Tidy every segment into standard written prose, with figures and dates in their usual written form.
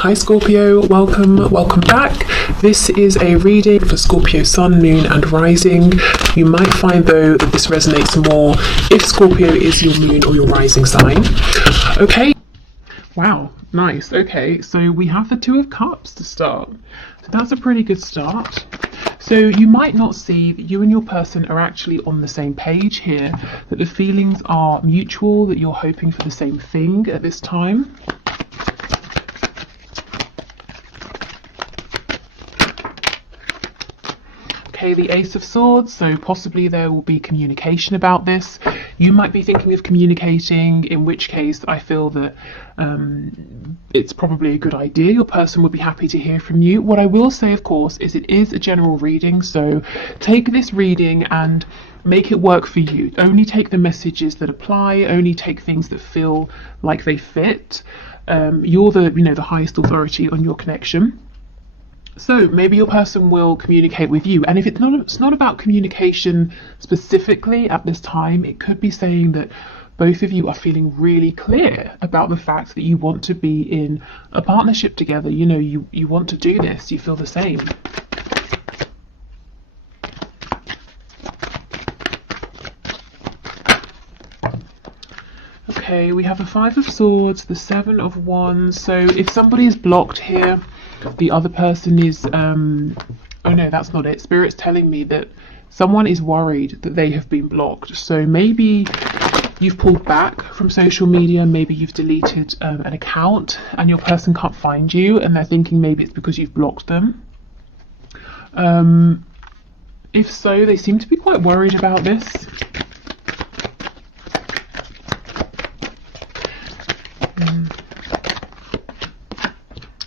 Hi Scorpio, welcome back. This is a reading for Scorpio Sun, Moon and Rising. You might find though that this resonates more if Scorpio is your moon or your rising sign. Okay. Wow, nice. Okay, so we have the Two of Cups to start. So that's a pretty good start. So you might not see that you and your person are actually on the same page here, that the feelings are mutual, that you're hoping for the same thing at this time. Okay, the Ace of Swords, so possibly there will be communication about this. You might be thinking of communicating, in which case I feel that it's probably a good idea. Your person would be happy to hear from you. What I will say, of course, is it is a general reading, so take this reading and make it work for you. Only take the messages that apply, only take things that feel like they fit. You're the highest authority on your connection. So maybe your person will communicate with you, and if it's not about communication specifically at this time, it could be saying that both of you are feeling really clear about the fact that you want to be in a partnership together. You want to do this, you feel the same. Okay, we have the Five of Swords, the Seven of Wands. So if somebody is blocked here, the other person is oh no, that's not it. Spirit's telling me that someone is worried that they have been blocked. So maybe you've pulled back from social media, maybe you've deleted an account and your person can't find you and they're thinking maybe it's because you've blocked them. If so, they seem to be quite worried about this.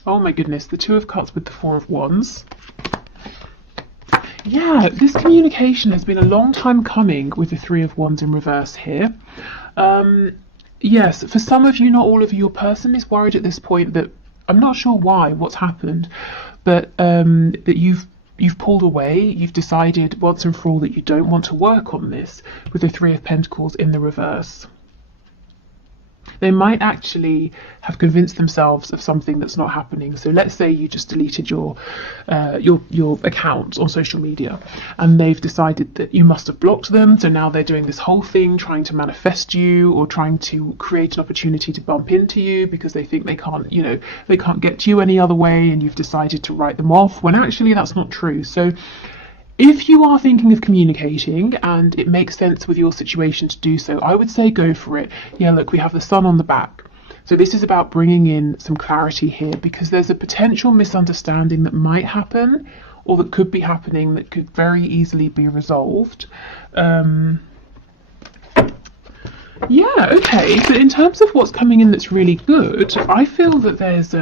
Oh my goodness, the Two of Cups with the Four of Wands. Yeah, this communication has been a long time coming with the Three of Wands in reverse here. Yes, for some of you, not all of you, your person is worried at this point that, I'm not sure what's happened, but that you've pulled away, you've decided once and for all that you don't want to work on this with the Three of Pentacles in the reverse. They might actually have convinced themselves of something that's not happening. So let's say you just deleted your account on social media and they've decided that you must have blocked them. So now they're doing this whole thing trying to manifest you or trying to create an opportunity to bump into you because they think they can't get to you any other way, and you've decided to write them off when actually that's not true. So if you are thinking of communicating and it makes sense with your situation to do so, I would say go for it. Yeah, look, we have the Sun on the back. So this is about bringing in some clarity here because there's a potential misunderstanding that might happen or that could be happening that could very easily be resolved. Yeah, okay. So in terms of what's coming in that's really good, I feel that there's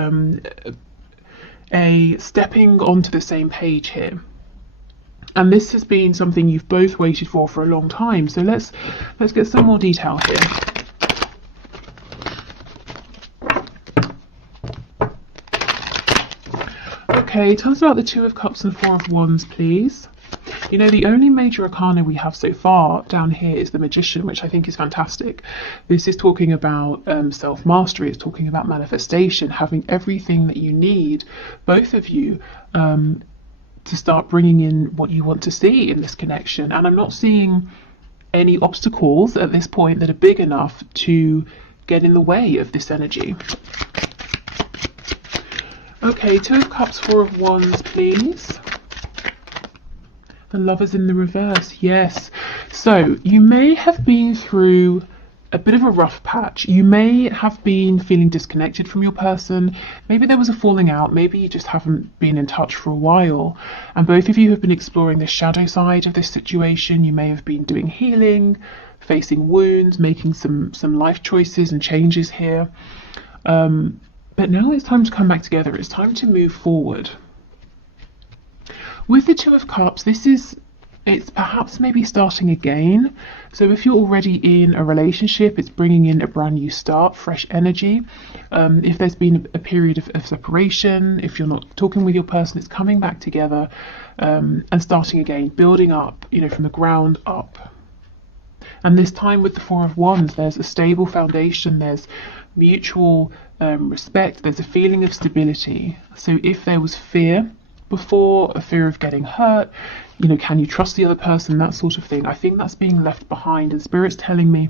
a stepping onto the same page here. And this has been something you've both waited for a long time. So let's get some more detail here. Okay, tell us about the Two of Cups and Four of Wands, please. The only major arcana we have so far down here is the Magician, which I think is fantastic. This is talking about self-mastery. It's talking about manifestation, having everything that you need, both of you, to start bringing in what you want to see in this connection. And I'm not seeing any obstacles at this point that are big enough to get in the way of this energy. Okay, Two of Cups, Four of Wands, please. The Lovers in the reverse, yes. So you may have been through a bit of a rough patch. You may have been feeling disconnected from your person. Maybe there was a falling out. Maybe you just haven't been in touch for a while. And both of you have been exploring the shadow side of this situation. You may have been doing healing, facing wounds, making some life choices and changes here. But now it's time to come back together. It's time to move forward. With the Two of Cups, it's perhaps maybe starting again. So if you're already in a relationship, it's bringing in a brand new start, fresh energy. If there's been a period of separation, if you're not talking with your person, it's coming back together and starting again, building up, from the ground up. And this time with the Four of Wands, there's a stable foundation, there's mutual respect, there's a feeling of stability. So if there was fear before, a fear of getting hurt, you know, can you trust the other person, that sort of thing, I think that's being left behind. And Spirit's telling me,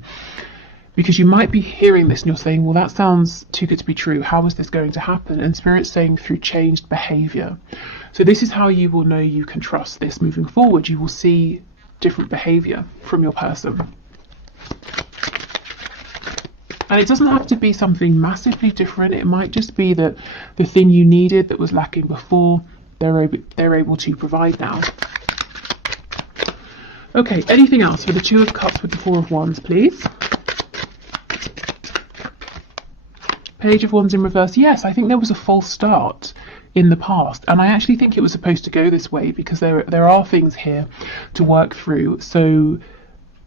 because you might be hearing this and you're saying, well, that sounds too good to be true, how is this going to happen? And Spirit's saying through changed behavior. So this is how you will know you can trust this moving forward. You will see different behavior from your person. And it doesn't have to be something massively different. It might just be that the thing you needed that was lacking before, they're able to provide now. Okay, anything else for the Two of Cups with the Four of Wands, please? Page of Wands in reverse. Yes, I think there was a false start in the past, and I actually think it was supposed to go this way because there are things here to work through. So,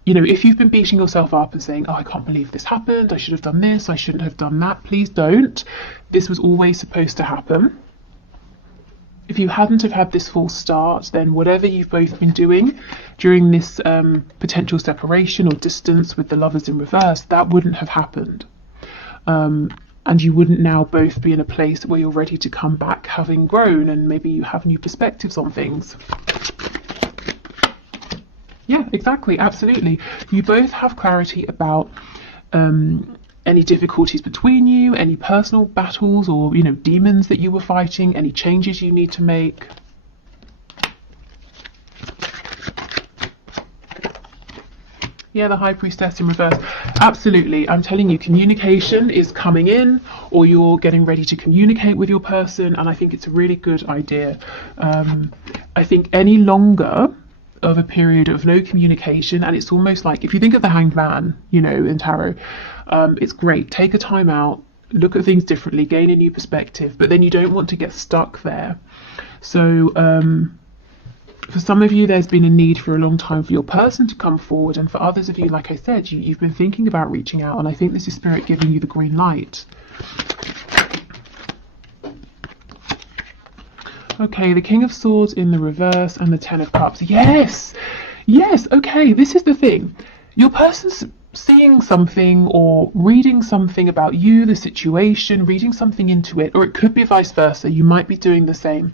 you know, if you've been beating yourself up and saying, oh, I can't believe this happened, I should have done this, I shouldn't have done that, please don't. This was always supposed to happen. If you hadn't have had this false start, then whatever you've both been doing during this potential separation or distance with the Lovers in reverse, that wouldn't have happened. And you wouldn't now both be in a place where you're ready to come back having grown, and maybe you have new perspectives on things. Yeah, exactly, absolutely. You both have clarity about any difficulties between you, any personal battles or, you know, demons that you were fighting, any changes you need to make. Yeah, the High Priestess in reverse. Absolutely. I'm telling you, communication is coming in, or you're getting ready to communicate with your person, and I think it's a really good idea. I think any longer of a period of no communication, and it's almost like, if you think of the Hanged Man, you know, in tarot, it's great. Take a time out, look at things differently, gain a new perspective, but then you don't want to get stuck there. So, for some of you, there's been a need for a long time for your person to come forward, and for others of you, like I said, you've been thinking about reaching out, and I think this is Spirit giving you the green light. Okay, the King of Swords in the reverse and the Ten of Cups. Yes, yes, okay, this is the thing. Your person's seeing something or reading something about you, the situation, reading something into it, or it could be vice versa. You might be doing the same.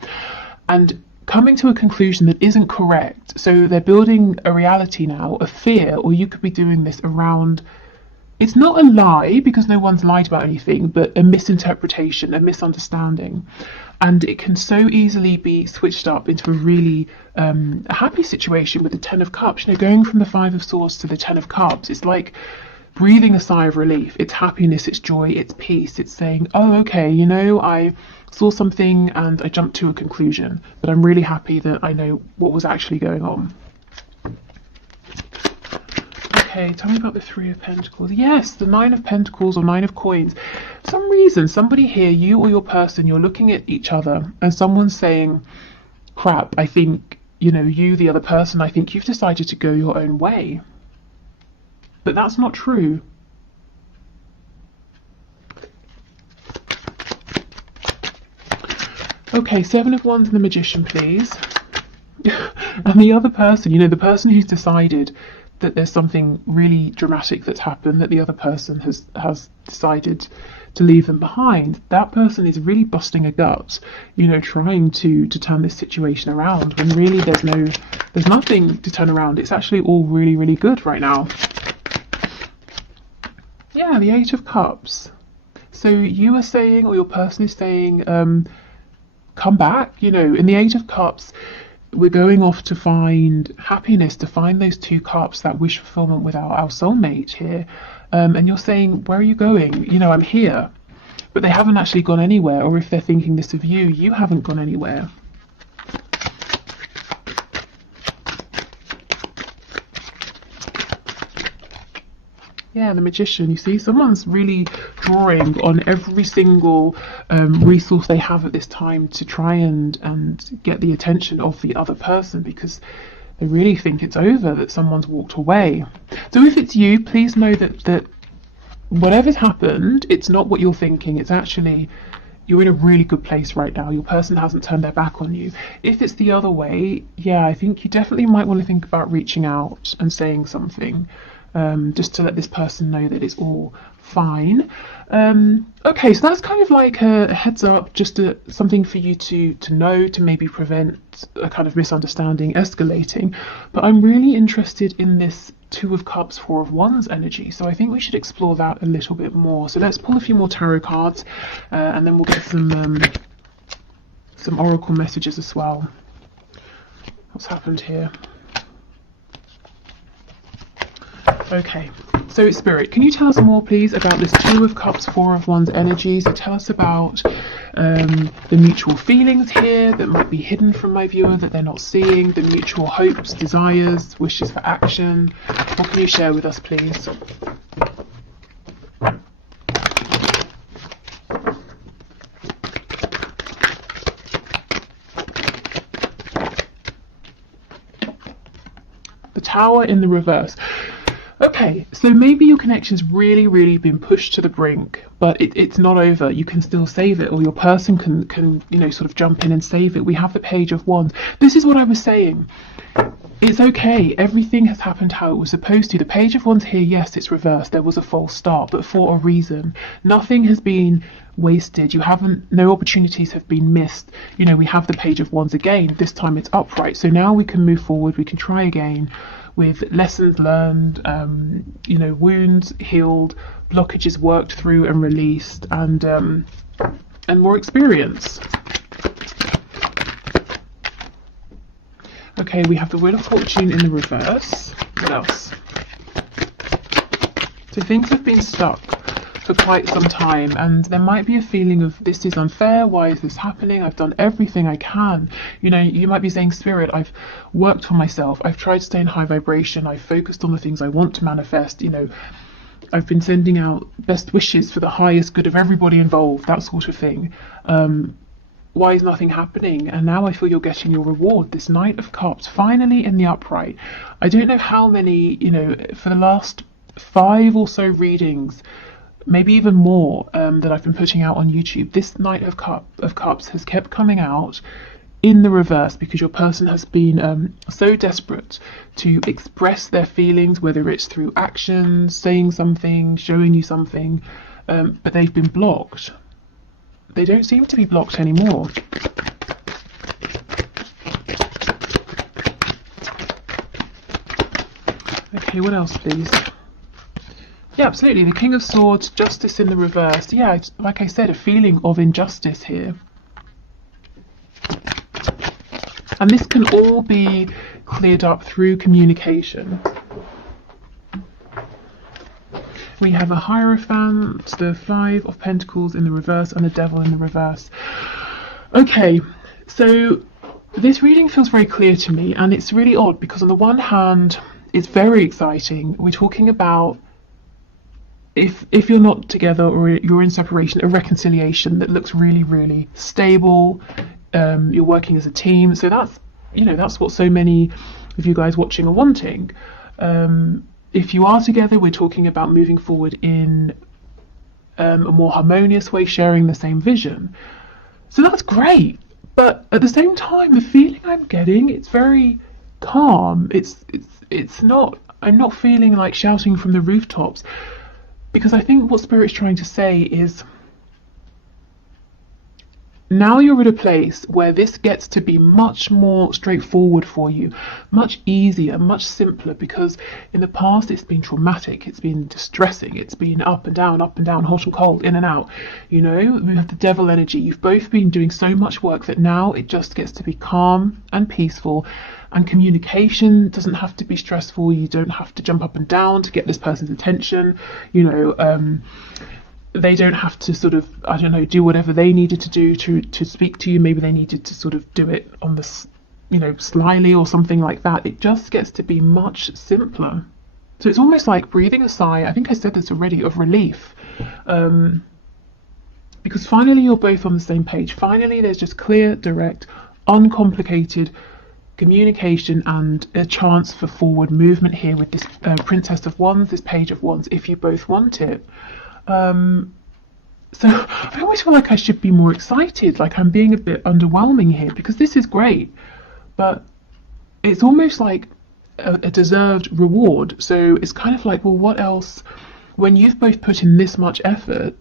And coming to a conclusion that isn't correct. So they're building a reality now of fear, or you could be doing this around, it's not a lie because no one's lied about anything, but a misinterpretation, a misunderstanding. And it can so easily be switched up into a really a happy situation with the Ten of Cups. You know, going from the Five of Swords to the Ten of Cups, it's like breathing a sigh of relief. It's happiness, it's joy, it's peace. It's saying, oh, okay, you know, I saw something and I jumped to a conclusion, but I'm really happy that I know what was actually going on. Okay, tell me about the Three of Pentacles. Yes, the Nine of Pentacles or Nine of Coins. For some reason, somebody here, you or your person, you're looking at each other and someone's saying, crap, I think, you know, you, the other person, I think you've decided to go your own way. But that's not true. Okay, Seven of Wands and the Magician, please. And the other person, you know, the person who's decided that there's something really dramatic that's happened, that the other person has decided to leave them behind, that person is really busting a gut, you know, trying to turn this situation around, when really there's nothing to turn around. It's actually all really, really good right now. Yeah, the Eight of Cups. So you are saying, or your person is saying, come back, you know, in the Eight of Cups, we're going off to find happiness, to find those two cups, that wish fulfillment with our soulmate here. And you're saying, where are you going? You know, I'm here. But they haven't actually gone anywhere. Or if they're thinking this of you, you haven't gone anywhere. Yeah, the Magician, you see, someone's really drawing on every single resource they have at this time to try and get the attention of the other person, because they really think it's over, that someone's walked away. So if it's you, please know that whatever's happened, it's not what you're thinking. It's actually, you're in a really good place right now. Your person hasn't turned their back on you. If it's the other way, yeah, I think you definitely might want to think about reaching out and saying something. Just to let this person know that it's all fine. Okay, so that's kind of like a heads up, just something for you to know, to maybe prevent a kind of misunderstanding escalating. But I'm really interested in this Two of Cups, Four of Wands energy, so I think we should explore that a little bit more. So let's pull a few more tarot cards, and then we'll get some oracle messages as well. What's happened here? Okay, so Spirit, can you tell us more, please, about this Two of Cups, Four of Wands energy? So tell us about the mutual feelings here that might be hidden from my viewer, that they're not seeing, the mutual hopes, desires, wishes for action. What can you share with us, please? The Tower in the reverse. Okay, so maybe your connection's really been pushed to the brink, but it's not over. You can still save it, or your person can sort of jump in and save it. We have the Page of Wands. This is what I was saying. It's okay. Everything has happened how it was supposed to. The Page of Wands here, yes, it's reversed. There was a false start, but for a reason. Nothing has been wasted. No opportunities have been missed. We have the Page of Wands again. This time it's upright. So now we can move forward. We can try again, with lessons learned, wounds healed, blockages worked through and released, and more experience. Okay, we have the Wheel of Fortune in the reverse. What else? So things have been stuck for quite some time, and there might be a feeling of, this is unfair, why is this happening, I've done everything I can. You might be saying, Spirit, I've worked for myself, I've tried to stay in high vibration, I've focused on the things I want to manifest, I've been sending out best wishes for the highest good of everybody involved, that sort of thing. Why is nothing happening? And now I feel you're getting your reward. This Knight of Cups, finally in the upright. I don't know how many, for the last 5 or so readings, maybe even more, that I've been putting out on YouTube, this Knight of Cups has kept coming out in the reverse, because your person has been so desperate to express their feelings, whether it's through actions, saying something, showing you something, but they've been blocked. They don't seem to be blocked anymore. Okay, what else, please? Yeah, absolutely. The King of Swords, Justice in the reverse. Yeah, like I said, a feeling of injustice here. And this can all be cleared up through communication. We have a Hierophant, the Five of Pentacles in the reverse, and the Devil in the reverse. Okay, so this reading feels very clear to me, and it's really odd because on the one hand, it's very exciting. We're talking about, if you're not together or you're in separation, a reconciliation that looks really stable. You're working as a team, so that's what so many of you guys watching are wanting. If you are together, we're talking about moving forward in a more harmonious way, sharing the same vision. So that's great, but at the same time, the feeling I'm getting, it's very calm. It's not. I'm not feeling like shouting from the rooftops, because I think what Spirit's trying to say is, now you're at a place where this gets to be much more straightforward for you, much easier, much simpler, because in the past it's been traumatic, it's been distressing, it's been up and down, hot and cold, in and out. We have the Devil energy. You've both been doing so much work that now it just gets to be calm and peaceful, and communication doesn't have to be stressful. You don't have to jump up and down to get this person's attention. They don't have to sort of, do whatever they needed to do to speak to you. Maybe they needed to sort of do it on the, slyly or something like that. It just gets to be much simpler. So it's almost like breathing a sigh, I think I said this already, of relief. Because finally you're both on the same page. Finally there's just clear, direct, uncomplicated communication and a chance for forward movement here with this Princess of Wands, this Page of Wands, if you both want it. So I always feel like I should be more excited, like I'm being a bit underwhelming here, because this is great, but it's almost like a deserved reward. So it's kind of like, well, what else when you've both put in this much effort,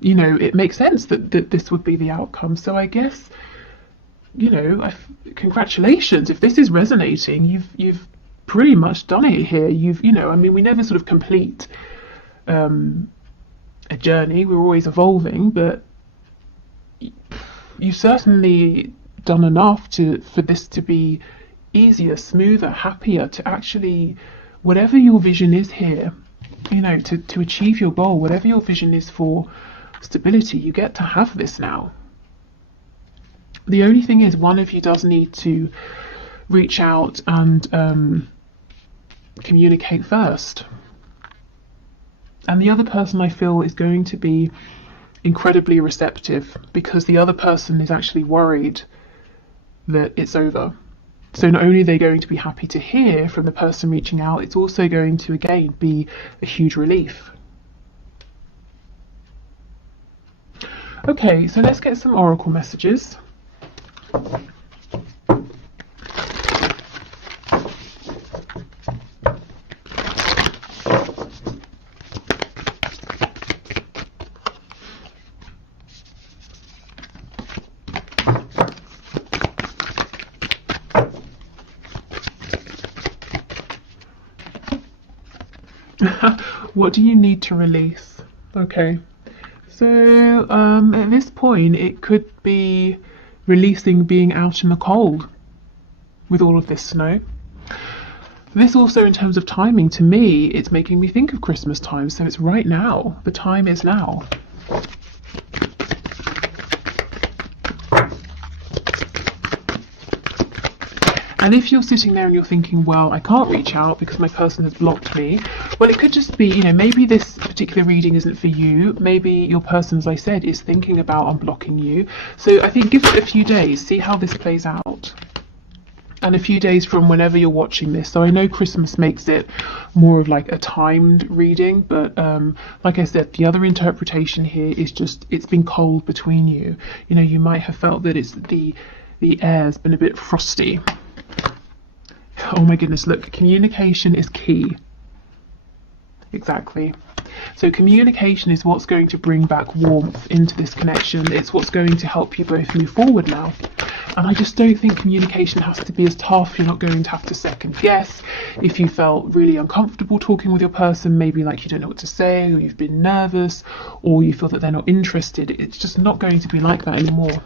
you know, it makes sense that this would be the outcome. So I guess, you know, congratulations. If this is resonating, you've pretty much done it here. You know, I mean, we never sort of complete a journey. We're always evolving, but you've certainly done enough for this to be easier, smoother, happier, to actually, whatever your vision is here, you know, to achieve your goal, whatever your vision is for stability, you get to have this now. The only thing is, one of you does need to reach out and communicate first. And the other person, I feel, is going to be incredibly receptive, because the other person is actually worried that it's over. So not only are they going to be happy to hear from the person reaching out, it's also going to, again, be a huge relief. Okay, so let's get some oracle messages. What do you need to release? Okay, so at this point it could be releasing being out in the cold with all of this snow. This also, in terms of timing, to me, it's making me think of Christmas time, so it's right now. The time is now. And if you're sitting there and you're thinking, well, I can't reach out because my person has blocked me, well, it could just be, you know, maybe this particular reading isn't for you. Maybe your person, as I said, is thinking about unblocking you. So I think give it a few days, see how this plays out. And a few days from whenever you're watching this. So I know Christmas makes it more of like a timed reading, but like I said, the other interpretation here is just, it's been cold between you. You know, you might have felt that it's the air's been a bit frosty. Oh my goodness, look, communication is key. Exactly. So communication is what's going to bring back warmth into this connection. It's what's going to help you both move forward now. And I just don't think communication has to be as tough. You're not going to have to second guess. If you felt really uncomfortable talking with your person, maybe like you don't know what to say, or you've been nervous, or you feel that they're not interested, it's just not going to be like that anymore.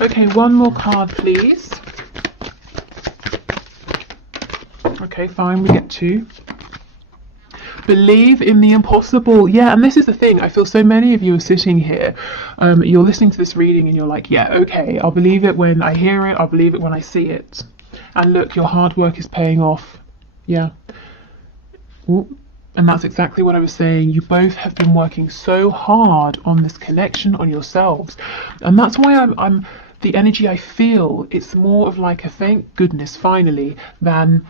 Okay, one more card, please. Okay, fine, we get two. Believe in the impossible. Yeah, and this is the thing. I feel so many of you are sitting here. You're listening to this reading and you're like, yeah, okay, I'll believe it when I hear it. I'll believe it when I see it. And look, your hard work is paying off. Yeah. Ooh. And that's exactly what I was saying. You both have been working so hard on this connection, on yourselves. And that's why I'm the energy I feel, it's more of like a thank goodness finally than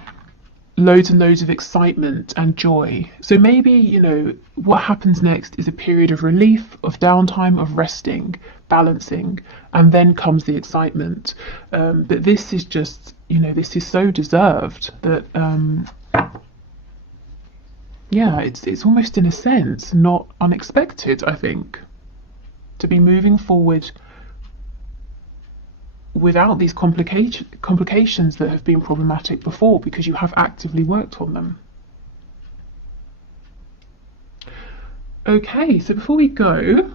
loads and loads of excitement and joy. So maybe, you know, what happens next is a period of relief, of downtime, of resting, balancing, and then comes the excitement. But this is just, you know, this is so deserved that, yeah, it's almost in a sense not unexpected, I think, to be moving forward without these complications that have been problematic before, because you have actively worked on them. Okay, so before we go,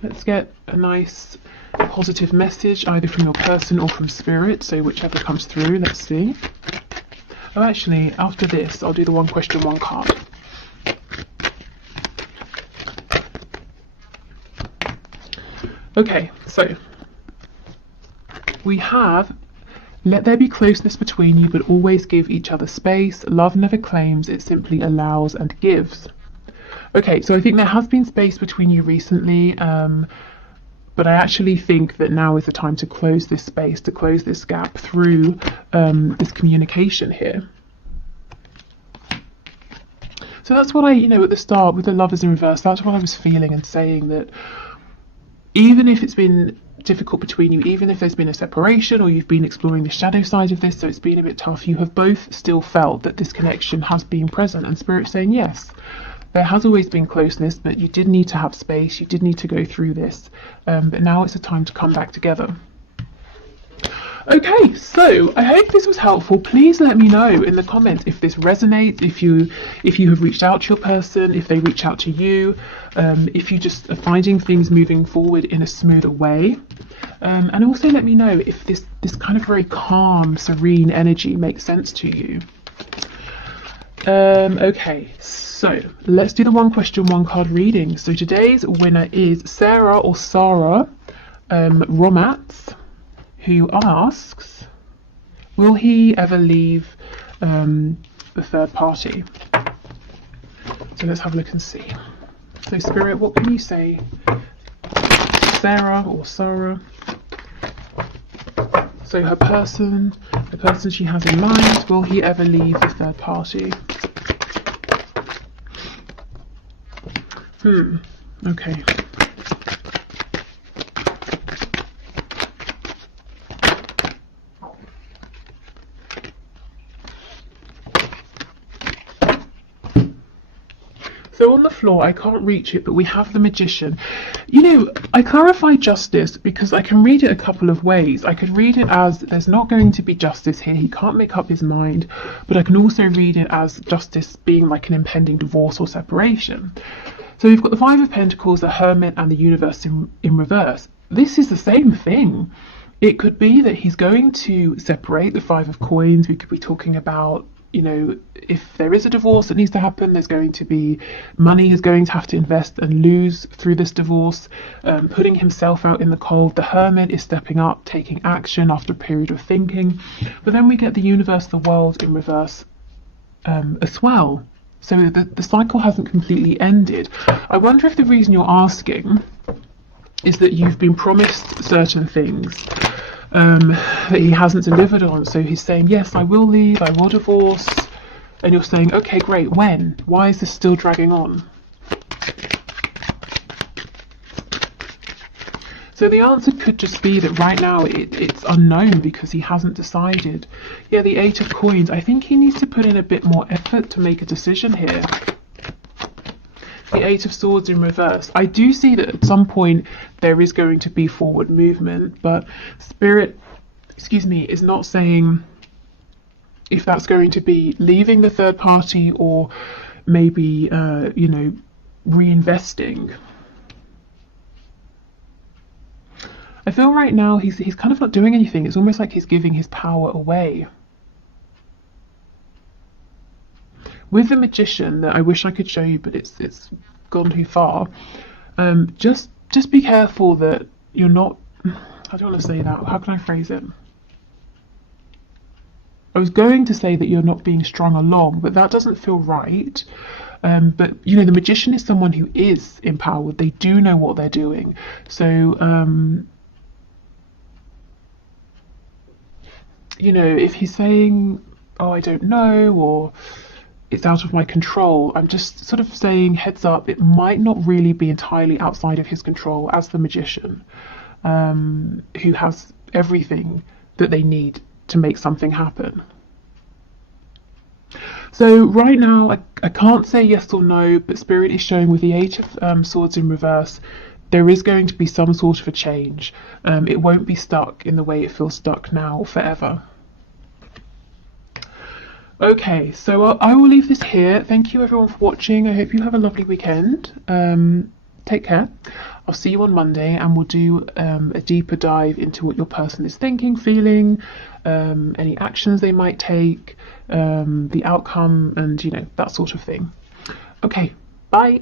let's get a nice positive message either from your person or from spirit, so whichever comes through. Let's see. Oh, actually, after this I'll do the one question, one card. Okay, so we have, let there be closeness between you, but always give each other space. Love never claims, it simply allows and gives. Okay, so I think there has been space between you recently, but I actually think that now is the time to close this space, to close this gap through this communication here. So that's what I, you know, at the start with the Lovers in reverse, that's what I was feeling and saying, that even if it's been difficult between you, even if there's been a separation or you've been exploring the shadow side of this, so it's been a bit tough. You have both still felt that this connection has been present, and Spirit's saying yes, there has always been closeness, but you did need to have space, you did need to go through this, but now it's a time to come back together. Okay, so I hope this was helpful. Please let me know in the comments if this resonates, if you have reached out to your person, if they reach out to you, if you just are finding things moving forward in a smoother way. And also let me know if this kind of very calm, serene energy makes sense to you. Okay, so let's do the one question, one card reading. So today's winner is Sarah or Sarah Romats, who asks, will he ever leave the third party? So let's have a look and see. So Spirit, what can you say? Sarah or Sarah. So her person, the person she has in mind, will he ever leave the third party? Okay. So on the floor, I can't reach it, but we have the Magician. You know, I clarify justice because I can read it a couple of ways. I could read it as there's not going to be justice here, he can't make up his mind, but I can also read it as justice being like an impending divorce or separation. So we've got the Five of Pentacles, the Hermit, and the Universe in reverse. This is the same thing. It could be that he's going to separate. The Five of Coins, we could be talking about, you know, if there is a divorce that needs to happen, there's going to be money he's going to have to invest and lose through this divorce, putting himself out in the cold. The Hermit is stepping up, taking action after a period of thinking. But then we get the Universe, the World in reverse as well. So the cycle hasn't completely ended. I wonder if the reason you're asking is that you've been promised certain things that he hasn't delivered on. So he's saying, yes, I will leave, I will divorce. And you're saying, okay, great, when? Why is this still dragging on? So the answer could just be that right now it's unknown because he hasn't decided. Yeah, the Eight of Coins, I think he needs to put in a bit more effort to make a decision here. The Eight of Swords in reverse. I do see that at some point there is going to be forward movement, but Spirit, is not saying if that's going to be leaving the third party or maybe, you know, reinvesting. I feel right now he's kind of not doing anything. It's almost like he's giving his power away. With the Magician, that I wish I could show you, but it's gone too far. Just be careful that you're not. I don't want to say that. How can I phrase it? I was going to say that you're not being strung along, but that doesn't feel right. But you know, the Magician is someone who is empowered. They do know what they're doing. So you know, if he's saying, oh, I don't know, or it's out of my control, I'm just sort of saying, heads up, it might not really be entirely outside of his control as the Magician, who has everything that they need to make something happen. So right now, I can't say yes or no, but Spirit is showing with the Eight of Swords in reverse, there is going to be some sort of a change. It won't be stuck in the way it feels stuck now forever. Okay, so I will leave this here. Thank you everyone for watching. I hope you have a lovely weekend. Take care. I'll see you on Monday and we'll do a deeper dive into what your person is thinking, feeling, any actions they might take, the outcome, and you know, that sort of thing. Okay, bye.